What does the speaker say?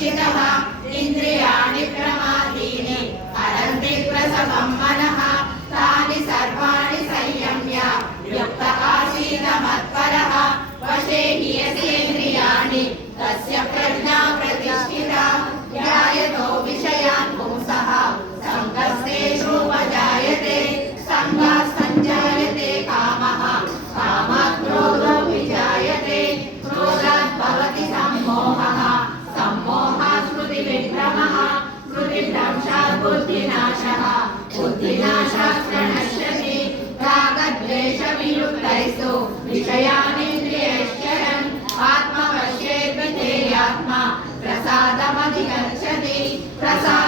वर्षितः इन्द्रियाणि प्रमादीनि हरन्ति प्रसवं मनः तानि सर्वाणि संयम्य युक्त आसीत् मत्परः वशे हि यस्येन्द्रियाणि तस्य प्रज्ञा प्रतिष्ठिता ध्यायतो विषयान् पुंसः सङ्गस्तेषूपजायते सङ्गात् सञ्जायते कामः कामात् क्रोधो विजायते क्रोधात् भवति सम्मोहः सम्मोहात् स्मृतिविभ्रमः स्मृतिभ्रंशात् बुद्धिनाशः बुद्धिनाशात् प्रणश्यति रागद्वेषवियुक्तैस्तु विषयानिन्द्रियैश्चरन् आत्मवश्येर्विधेयात्मा प्रसादमधिगच्छति प्रसाद